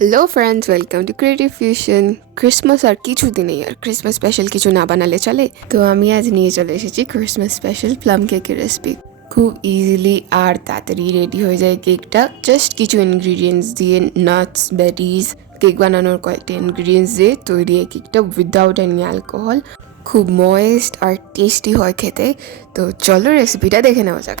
Hello friends, welcome to creative fusion. Christmas আর কিছু দিনেই, আর ক্রিসমাস স্পেশাল কিছু না বানালে চলে। তো আমি আজ নিয়ে চলে এসেছি ক্রিসমাস স্পেশাল প্লাম কেকের রেসিপি। খুব ইজিলি আর তাড়াতাড়ি রেডি হয়ে যায় কেকটা, জাস্ট কিছু ইনগ্রিডিয়েন্টস দিয়ে, নাটস, বেরিজ, কেক বানানোর কয়েকটা ইনগ্রিডিয়েন্টস দিয়ে তৈরি এই কেকটা উইদাউট এনি অ্যালকোহল। খুব ময়েস্ট আর টেস্টি হয় খেতে। তো চলো রেসিপিটা দেখে নেওয়া যাক।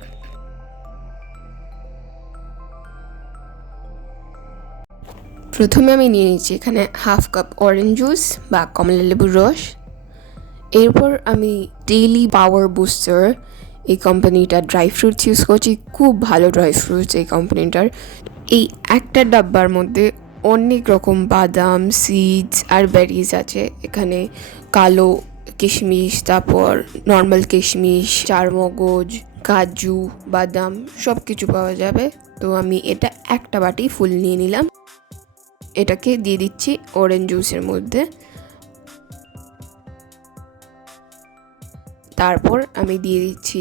প্রথমে আমি নিয়ে নিচ্ছি এখানে হাফ কাপ অরেঞ্জ জুস বা কমলা লেবুর রস। এরপর আমি ডেইলি পাওয়ার বুস্টার, এই কোম্পানিটার ড্রাই ফ্রুটস ইউজ করছি। খুব ভালো ড্রাই ফ্রুটস এই কোম্পানিটার। এই একটা ডাব্বার মধ্যে অনেক রকম বাদাম, সিডস আর বেরিজ আছে। এখানে কালো কিশমিশ, তারপর নর্মাল কিশমিশ, চারমগজ, কাজু, বাদাম সব কিছু পাওয়া যাবে। তো আমি এটা একটা বাটি ফুল নিয়ে নিলাম। এটাকে দিয়ে দিচ্ছি অরেঞ্জ জুসের মধ্যে। তারপর আমি দিয়ে দিচ্ছি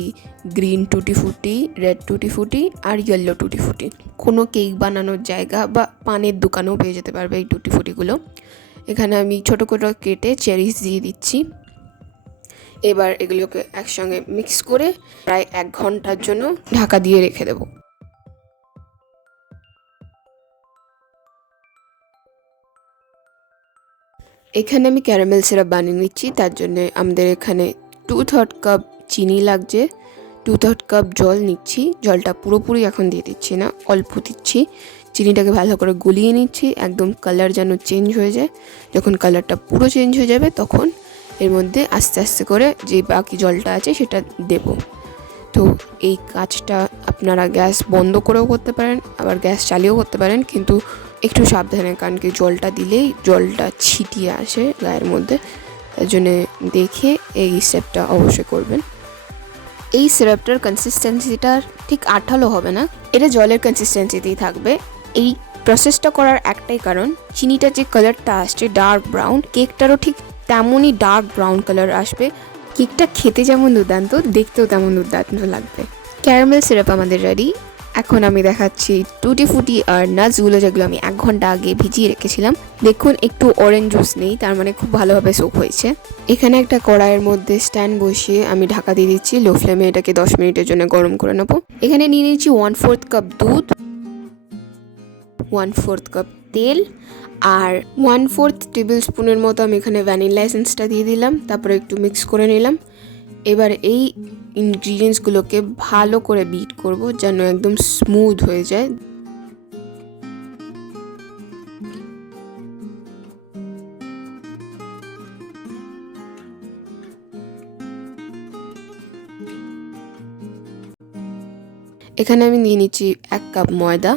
গ্রিন টুটি ফুটি, রেড টুটি ফুটি আর ইয়েলো টুটি ফুটি। কোনো কেক বানানোর জায়গা বা পানের দোকানেও পেয়ে যেতে পারবে এই টুটি ফুটিগুলো। এখানে আমি ছোটো ছোটো কেটে চেরিস দিয়ে দিচ্ছি। এবার এগুলোকে একসঙ্গে মিক্স করে প্রায় 1 ঘন্টার জন্য ঢাকা দিয়ে রেখে দেবো। এখানে আমি ক্যারামেল সিরাপ বানিয়ে নিচ্ছি। তার জন্য আমাদের এখানে 2/3 কাপ চিনি লাগছে, 2/3 কাপ জল নিচ্ছি। জলটা পুরোপুরি এখন দিয়ে দিচ্ছি না, অল্প দিচ্ছি। চিনিটাকে ভালো করে গলিয়ে নিচ্ছি, একদম কালার যেন চেঞ্জ হয়ে যায়। যখন কালারটা পুরো চেঞ্জ হয়ে যাবে তখন এর মধ্যে আস্তে আস্তে করে যে বাকি জলটা আছে সেটা দেব। তো এই কাজটা আপনারা গ্যাস বন্ধ করেও করতে পারেন, আবার গ্যাস চালিয়েও করতে পারেন, কিন্তু একটু সাবধানে, কারণ কি জলটা দিলেই জলটা ছিটিয়ে আসে গায়ের মধ্যে। তার জন্যে দেখে এই স্টেপটা অবশ্যই করবেন। এই সিরাপটার কনসিস্টেন্সিটা ঠিক আঠালো হবে না, এটা জলের কনসিস্টেন্সিতেই থাকবে। এই প্রসেসটা করার একটাই কারণ, চিনিটা যে কালারটা আসছে ডার্ক ব্রাউন, কেকটারও ঠিক তেমনই ডার্ক ব্রাউন কালার আসবে। কেকটা খেতে যেমন দুর্দান্ত, দেখতেও তেমন দুর্দান্ত লাগবে। ক্যারামেল সিরাপ আমাদের রেডি। এখন আমি দেখাচ্ছি টুটি ফুটি আর নাটসগুলো, যেগুলো আমি 1 ঘন্টা আগে ভিজিয়ে রেখেছিলাম। দেখুন একটু অরেঞ্জ জুস নেই, তার মানে খুব ভালোভাবে সোক হয়েছে। এখানে একটা কড়াইয়ের মধ্যে স্ট্যান্ড বসিয়ে আমি ঢাকা দিয়ে দিচ্ছি। লো ফ্লেমে এটাকে 10 মিনিটের জন্য গরম করে নেবো। এখানে নিয়ে নিচ্ছি 1/4 কাপ দুধ, 1/4 কাপ তেল আর 1/4 টেবিল স্পুনের মতো আমি এখানে ভ্যানিলা এসেন্সটা দিয়ে দিলাম। তারপরে একটু মিক্স করে নিলাম। এবার এই ইনগ্রিডিয়েন্টসগুলোকে ভালো করে বিট করব যেন একদম স্মুথ হয়ে যায়। এখানে আমি নিয়ে নিচ্ছি 1 কাপ ময়দা,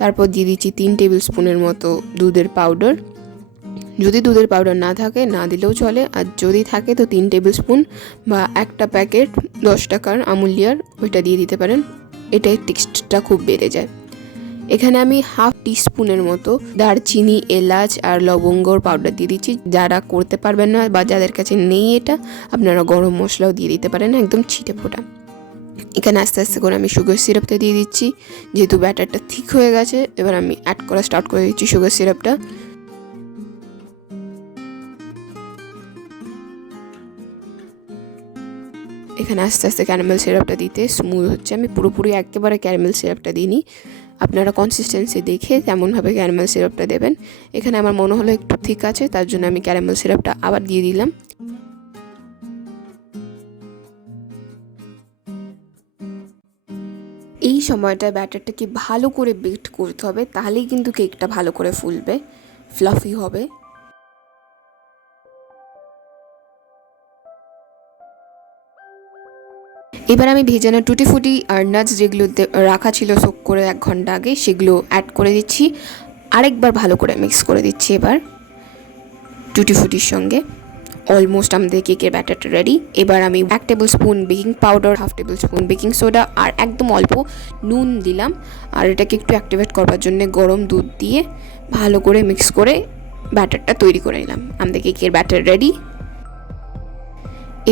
তারপর দিয়ে দিচ্ছি 3 টেবিল স্পুনের মতো দুধের পাউডার। যদি দুধের পাউডার না থাকে না দিলেও চলে, আর যদি থাকে তো 3 টেবিল স্পুন বা একটা প্যাকেট 10 টাকার আমুলিয়ার, ওইটা দিয়ে দিতে পারেন। এটাই টেস্টটা খুব বেড়ে যায়। এখানে আমি 1/2 টিস্পুনের মতো দারচিনি, এলাচ আর লবঙ্গর পাউডার দিয়ে দিচ্ছি। যারা করতে পারবেন না বা যাদের কাছে নেই এটা, আপনারা গরম মশলাও দিয়ে দিতে পারেন, একদম ছিটে ফোটা। এখানে আস্তে আস্তে করে আমি সুগার সিরাপটা দিয়ে দিচ্ছি। যেহেতু ব্যাটারটা ঠিক হয়ে গেছে, এবার আমি অ্যাড করা স্টার্ট করে দিচ্ছি সুগার সিরাপটা। এখানে আস্তে আস্তে ক্যারামেল সিরাপটা দিতে স্মুথ হচ্ছে। আমি পুরোপুরি একেবারে ক্যারামেল সিরাপটা দিইনি, আপনারা কনসিস্টেন্সি দেখে তেমনভাবে ক্যারামেল সিরাপটা দেবেন। এখানে আমার মনে হলো একটু ঠিক আছে, তার জন্য আমি ক্যারামেল সিরাপটা আবার দিয়ে দিলাম। এই সময়টা ব্যাটারটাকে ভালো করে বিট করতে হবে, তাহলেই কিন্তু কেকটা ভালো করে ফুলবে, ফ্লাফি হবে। এবার আমি ভেজানো টুটি ফুটি আর নাটস যেগুলো রাখা ছিল সোক করে 1 ঘন্টা আগে, সেগুলো অ্যাড করে দিচ্ছি। আরেকবার ভালো করে মিক্স করে দিচ্ছি এবার টুটি ফুটির সঙ্গে। অলমোস্ট আমাদের কেকের ব্যাটারটা রেডি। এবার আমি 1 tablespoon baking powder, 1/2 tablespoon baking soda আর একদম অল্প নুন দিলাম। আর এটাকে একটু অ্যাক্টিভেট করবার জন্য গরম দুধ দিয়ে ভালো করে মিক্স করে ব্যাটারটা তৈরি করে নিলাম। আমাদের কেকের ব্যাটার রেডি।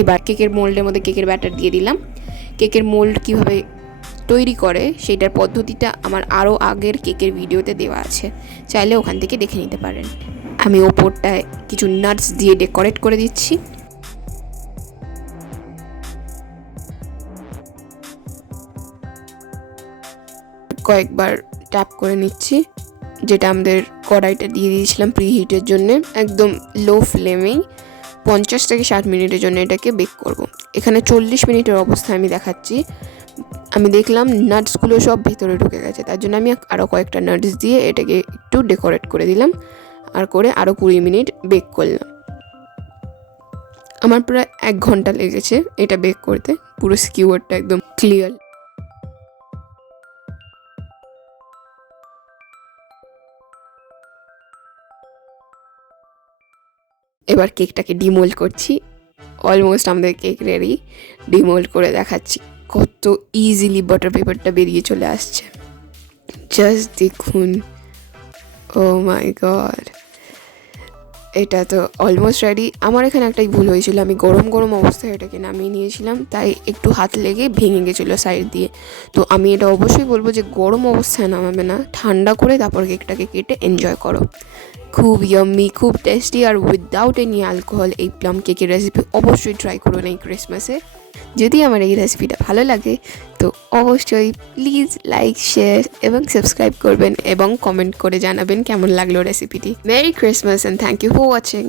এবার কেকের মোল্ডের মধ্যে কেকের ব্যাটার দিয়ে দিলাম। কেকের মোল্ড কীভাবে তৈরি করে সেইটার পদ্ধতিটা আমার আরও আগের কেকের ভিডিওতে দেওয়া আছে, চাইলে ওখান থেকে দেখে নিতে পারেন। আমি ওপরটায় কিছু নাটস দিয়ে ডেকোরেট করে দিচ্ছি। কয়েকবার ট্যাপ করে নিচ্ছি, যেটা আমাদের কড়াইটা দিয়ে দিয়েছিলাম প্রিহিটের জন্য। একদম লো ফ্লেমেই 50 থেকে 60 মিনিটের জন্য এটাকে বেক করব। এখানে 40 মিনিটের অবস্থায় আমি দেখাচ্ছি। আমি দেখলাম নাটসগুলো সব ভেতরে ঢুকে গেছে, তার জন্য আমি আরও কয়েকটা নাটস দিয়ে এটাকে একটু ডেকোরেট করে দিলাম, আর করে আরও 20 মিনিট বেক করলাম। আমার প্রায় 1 ঘন্টা লেগেছে এটা বেক করতে। পুরো স্কিওয়ারটা একদম ক্লিয়ার। এবার কেকটাকে ডিমোল্ড করছি। অলমোস্ট আমাদের কেক রেডি। ডিমোল্ড করে দেখাচ্ছি কত ইজিলি বাটার পেপারটা বেরিয়ে চলে আসছে। জাস্ট দেখুন, ও মাই গড, এটা তো অলমোস্ট রেডি। আমার এখানে একটাই ভুল হয়েছিল, আমি গরম গরম অবস্থায় এটাকে নামিয়ে নিয়েছিলাম, তাই একটু হাত লেগে ভেঙে গেছিলো সাইড দিয়ে। তো আমি এটা অবশ্যই বলবো যে গরম অবস্থায় নামাবে না, ঠান্ডা করে তারপর কেকটাকে কেটে এনজয় করো। খুব ইয়াম্মি, খুব টেস্টি, আর উইদাউট এনি অ্যালকোহল এই প্লাম কেকের রেসিপি অবশ্যই ট্রাই করুন এই ক্রিসমাসে। যদি আমার এই রেসিপিটা ভালো লাগে তো অবশ্যই প্লিজ লাইক, শেয়ার এবং সাবস্ক্রাইব করবেন, এবং কমেন্ট করে জানাবেন কেমন লাগলো রেসিপিটি। Merry Christmas and thank you for watching.